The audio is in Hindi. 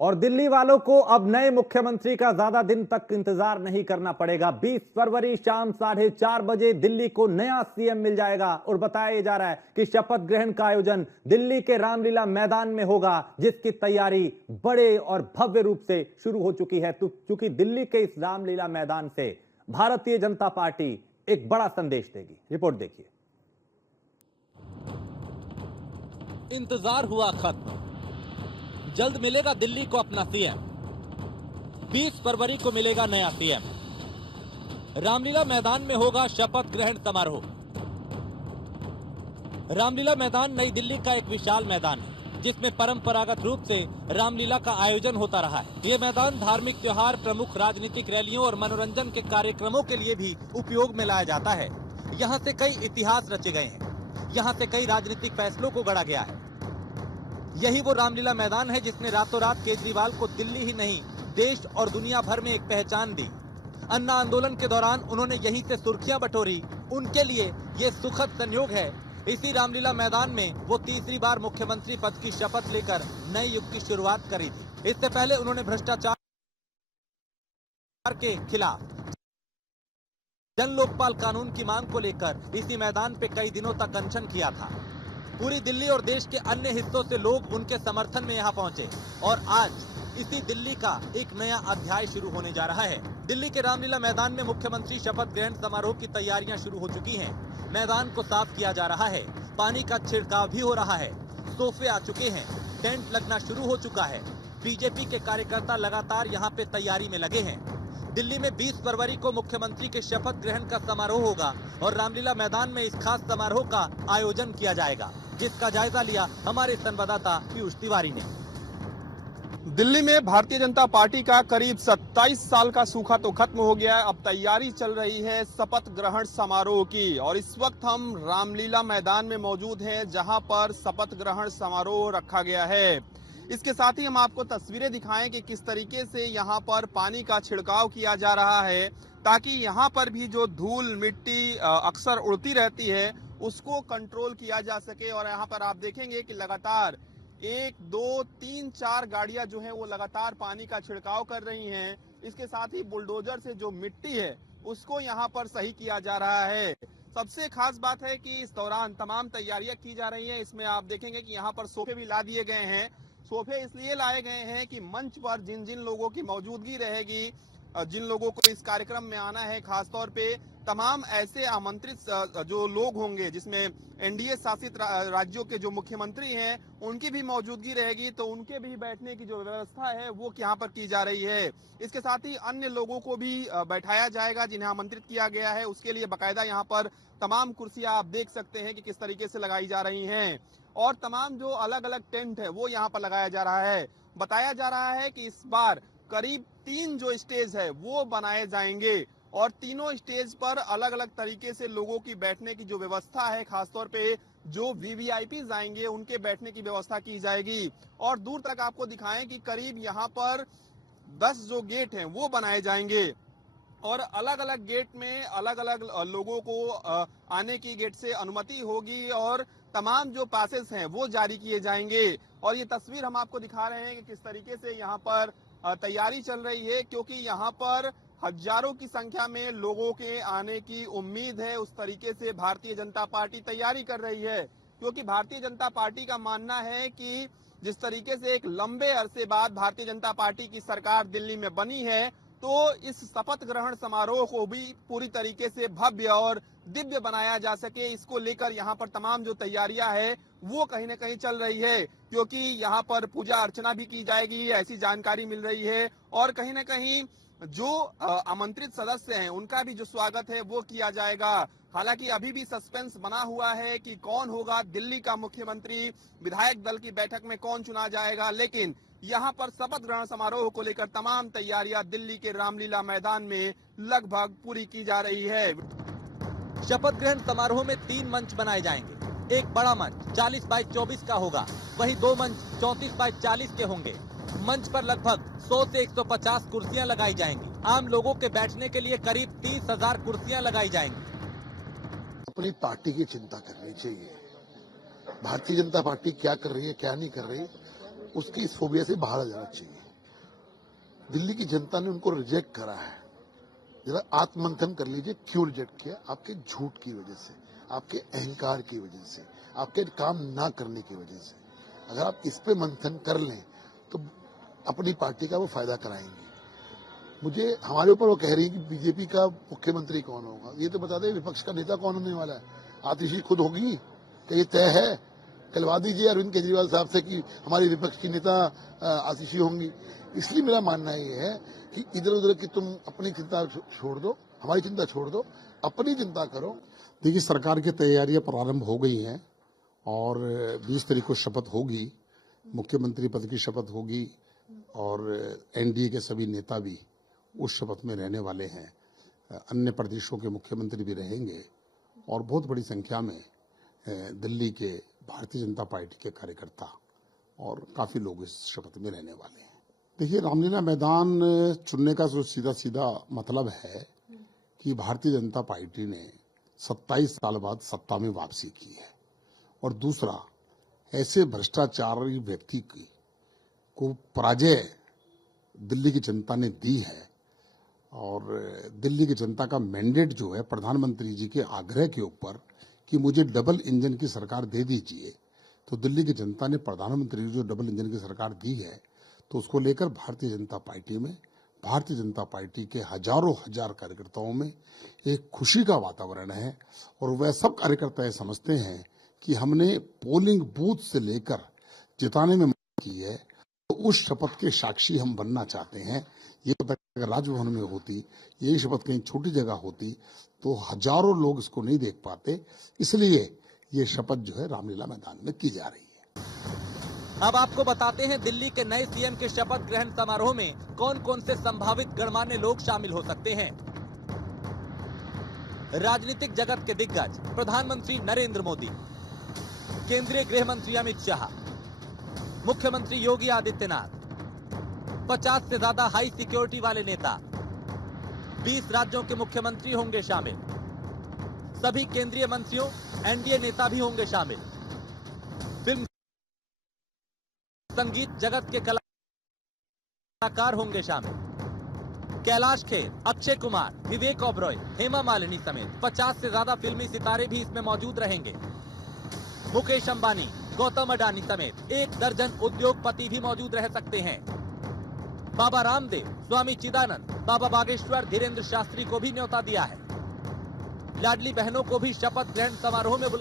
और दिल्ली वालों को अब नए मुख्यमंत्री का ज्यादा दिन तक इंतजार नहीं करना पड़ेगा। 20 फरवरी शाम 4:30 बजे दिल्ली को नया सीएम मिल जाएगा और बताया जा रहा है कि शपथ ग्रहण का आयोजन दिल्ली के रामलीला मैदान में होगा, जिसकी तैयारी बड़े और भव्य रूप से शुरू हो चुकी है। चूंकि दिल्ली के इस रामलीला मैदान से भारतीय जनता पार्टी एक बड़ा संदेश देगी। रिपोर्ट देखिए। इंतजार हुआ खत्म, जल्द मिलेगा दिल्ली को अपना सीएम। 20 फरवरी को मिलेगा नया सीएम। रामलीला मैदान में होगा शपथ ग्रहण समारोह। रामलीला मैदान नई दिल्ली का एक विशाल मैदान है, जिसमें परंपरागत रूप से रामलीला का आयोजन होता रहा है। ये मैदान धार्मिक त्योहार, प्रमुख राजनीतिक रैलियों और मनोरंजन के कार्यक्रमों के लिए भी उपयोग में लाया जाता है। यहाँ से कई इतिहास रचे गए हैं, यहाँ से कई राजनीतिक फैसलों को गढ़ा गया है। यही वो रामलीला मैदान है जिसने रातों रात केजरीवाल को दिल्ली ही नहीं, देश और दुनिया भर में एक पहचान दी। अन्ना आंदोलन के दौरान उन्होंने यहीं से सुर्खियां बटोरी। उनके लिए ये सुखद संयोग है। इसी रामलीला मैदान में वो तीसरी बार मुख्यमंत्री पद की शपथ लेकर नए युग की शुरुआत करी थी। इससे पहले उन्होंने भ्रष्टाचार के खिलाफ जन लोकपाल कानून की मांग को लेकर इसी मैदान पे कई दिनों तक अनशन किया था। पूरी दिल्ली और देश के अन्य हिस्सों से लोग उनके समर्थन में यहाँ पहुंचे और आज इसी दिल्ली का एक नया अध्याय शुरू होने जा रहा है। दिल्ली के रामलीला मैदान में मुख्यमंत्री शपथ ग्रहण समारोह की तैयारियां शुरू हो चुकी हैं। मैदान को साफ किया जा रहा है, पानी का छिड़काव भी हो रहा है, सोफे आ चुके हैं, टेंट लगना शुरू हो चुका है। बीजेपी के कार्यकर्ता लगातार यहाँ पे तैयारी में लगे हैं। दिल्ली में 20 फरवरी को मुख्यमंत्री के शपथ ग्रहण का समारोह होगा और रामलीला मैदान में इस खास समारोह का आयोजन किया जाएगा, जिसका जायजा लिया हमारे संवाददाता पीयूष तिवारी ने। दिल्ली में भारतीय जनता पार्टी का करीब 27 साल का सूखा तो खत्म हो गया है। अब तैयारी चल रही है शपथ ग्रहण समारोह की और इस वक्त हम रामलीला मैदान में मौजूद हैं, जहां पर शपथ ग्रहण समारोह रखा गया है। इसके साथ ही हम आपको तस्वीरें दिखाएं कि किस तरीके से यहाँ पर पानी का छिड़काव किया जा रहा है, ताकि यहाँ पर भी जो धूल मिट्टी अक्सर उड़ती रहती है उसको कंट्रोल किया जा सके। और यहाँ पर आप देखेंगे कि लगातार 1, 2, 3, 4 गाड़ियां जो हैं वो लगातार पानी का छिड़काव कर रही हैं। इसके साथ ही बुलडोजर से जो मिट्टी है उसको यहाँ पर सही किया जा रहा है। सबसे खास बात है कि इस दौरान तमाम तैयारियां की जा रही हैं। इसमें आप देखेंगे कि यहाँ पर सोफे भी ला दिए गए हैं। सोफे इसलिए लाए गए हैं कि मंच पर जिन जिन लोगों की मौजूदगी रहेगी, जिन लोगों को इस कार्यक्रम में आना है, खासतौर पे तमाम ऐसे आमंत्रित जो लोग होंगे जिसमें एनडीए शासित राज्यों के जो मुख्यमंत्री हैं उनकी भी मौजूदगी रहेगी, तो उनके भी बैठने की जो व्यवस्था है वो यहाँ पर की जा रही है। इसके साथ ही अन्य लोगों को भी बैठाया जाएगा जिन्हें आमंत्रित किया गया है। उसके लिए बाकायदा यहाँ पर तमाम कुर्सियां आप देख सकते हैं कि किस तरीके से लगाई जा रही हैं और तमाम जो अलग अलग टेंट है वो यहाँ पर लगाया जा रहा है। बताया जा रहा है कि इस बार करीब 3 जो स्टेज है वो बनाए जाएंगे और तीनों स्टेज पर अलग अलग तरीके से लोगों की बैठने की जो व्यवस्था है, खासतौर पे जो वीवीआईपी आएंगे उनके बैठने की व्यवस्था की जाएगी। और दूर तक आपको दिखाएं कि करीब यहाँ पर 10 जो गेट हैं वो बनाए जाएंगे और अलग अलग गेट में अलग अलग लोगों को आने की गेट से अनुमति होगी और तमाम जो पासेस हैं वो जारी किए जाएंगे। और ये तस्वीर हम आपको दिखा रहे हैं कि किस तरीके से यहाँ पर तैयारी चल रही है, क्योंकि यहाँ पर हजारों की संख्या में लोगों के आने की उम्मीद है। उस तरीके से भारतीय जनता पार्टी तैयारी कर रही है, क्योंकि भारतीय जनता पार्टी का मानना है कि जिस तरीके से एक लंबे अरसे बाद भारतीय जनता पार्टी की सरकार दिल्ली में बनी है, तो इस शपथ ग्रहण समारोह को भी पूरी तरीके से भव्य और दिव्य बनाया जा सके, इसको लेकर यहाँ पर तमाम जो तैयारियां है वो कहीं ना कहीं चल रही है। क्योंकि यहाँ पर पूजा अर्चना भी की जाएगी, ऐसी जानकारी मिल रही है और कहीं ना कहीं जो आमंत्रित सदस्य हैं उनका भी जो स्वागत है वो किया जाएगा। हालांकि अभी भी सस्पेंस बना हुआ है कि कौन होगा दिल्ली का मुख्यमंत्री, विधायक दल की बैठक में कौन चुना जाएगा, लेकिन यहाँ पर शपथ ग्रहण समारोह को लेकर तमाम तैयारियां दिल्ली के रामलीला मैदान में लगभग पूरी की जा रही है। शपथ ग्रहण समारोह में 3 मंच बनाए जाएंगे। एक बड़ा मंच 40 बाई 24 का होगा, वहीं 2 मंच 34 बाई 40 के होंगे। मंच पर लगभग 100 से 150 कुर्सियां लगाई जाएंगी। आम लोगों के बैठने के लिए करीब 30,000 कुर्सियां लगाई जाएंगी। अपनी पार्टी की चिंता करनी चाहिए। भारतीय जनता पार्टी क्या कर रही है, क्या नहीं कर रही, उसकी इस फोबिया से बाहर आ जाना चाहिए। दिल्ली की जनता ने उनको रिजेक्ट करा है। जरा आत्ममंथन कर लीजिए, क्यों रिजेक्ट किया? आपके झूठ की वजह से, आपके अहंकार की वजह से, आपके काम ना करने की वजह से। अगर आप इस पे मंथन कर लें तो अपनी पार्टी का वो फायदा कराएंगे। मुझे हमारे ऊपर वो कह रही है कि बीजेपी का मुख्यमंत्री कौन होगा, ये तो बता दे विपक्ष का नेता कौन होने वाला है। आतिशी खुद होगी कि ये तय है? कहलवा दीजिए अरविंद केजरीवाल साहब से कि हमारी विपक्ष की नेता आतिशी होंगी। इसलिए मेरा मानना ये है कि इधर उधर की तुम अपनी चिंता छोड़ दो, हमारी चिंता छोड़ दो, अपनी चिंता करो। देखिए, सरकार की तैयारियां प्रारंभ हो गई हैं और 20 तारीख को शपथ होगी, मुख्यमंत्री पद की शपथ होगी और एनडीए के सभी नेता भी उस शपथ में रहने वाले हैं। अन्य प्रदेशों के मुख्यमंत्री भी रहेंगे और बहुत बड़ी संख्या में दिल्ली के भारतीय जनता पार्टी के कार्यकर्ता और काफी लोग इस शपथ में रहने वाले हैं। देखिए, रामलीला मैदान चुनने का जो सीधा सीधा मतलब है कि भारतीय जनता पार्टी ने 27 साल बाद सत्ता में वापसी की है और दूसरा, ऐसे भ्रष्टाचारी व्यक्ति को पराजय दिल्ली की जनता ने दी है और दिल्ली की जनता का मैंडेट जो है प्रधानमंत्री जी के आग्रह के ऊपर कि मुझे डबल इंजन की सरकार दे दीजिए, तो दिल्ली की जनता ने प्रधानमंत्री जो डबल इंजन की सरकार दी है तो उसको लेकर भारतीय जनता पार्टी में, भारतीय जनता पार्टी के हजारों हजार कार्यकर्ताओं में एक खुशी का वातावरण है और वह सब कार्यकर्ता ये समझते हैं कि हमने पोलिंग बूथ से लेकर जिताने में मदद की है, तो उस शपथ के साक्षी हम बनना चाहते हैं। ये अगर राजभवन में होती, यही शपथ कहीं छोटी जगह होती तो हजारों लोग इसको नहीं देख पाते, इसलिए ये शपथ जो है रामलीला मैदान में की जा रही है। अब आपको बताते हैं दिल्ली के नए सीएम के शपथ ग्रहण समारोह में कौन कौन से संभावित गणमान्य लोग शामिल हो सकते हैं। राजनीतिक जगत के दिग्गज प्रधानमंत्री नरेंद्र मोदी, केंद्रीय गृह मंत्री अमित शाह, मुख्यमंत्री योगी आदित्यनाथ, 50 से ज्यादा हाई सिक्योरिटी वाले नेता, 20 राज्यों के मुख्यमंत्री होंगे शामिल, सभी केंद्रीय मंत्रियों, एनडीए नेता भी होंगे शामिल, फिल्म संगीत जगत के कलाकार होंगे शामिल, कैलाश खेर, अक्षय कुमार, विवेक ओबरॉय, हेमा मालिनी समेत 50 से ज्यादा फिल्मी सितारे भी इसमें मौजूद रहेंगे। मुकेश अंबानी, गौतम अडानी समेत 1 दर्जन उद्योगपति भी मौजूद रह सकते हैं। बाबा रामदेव, स्वामी चिदानंद, बाबा बागेश्वर धीरेन्द्र शास्त्री को भी न्योता दिया है। लाडली बहनों को भी शपथ ग्रहण समारोह में बुला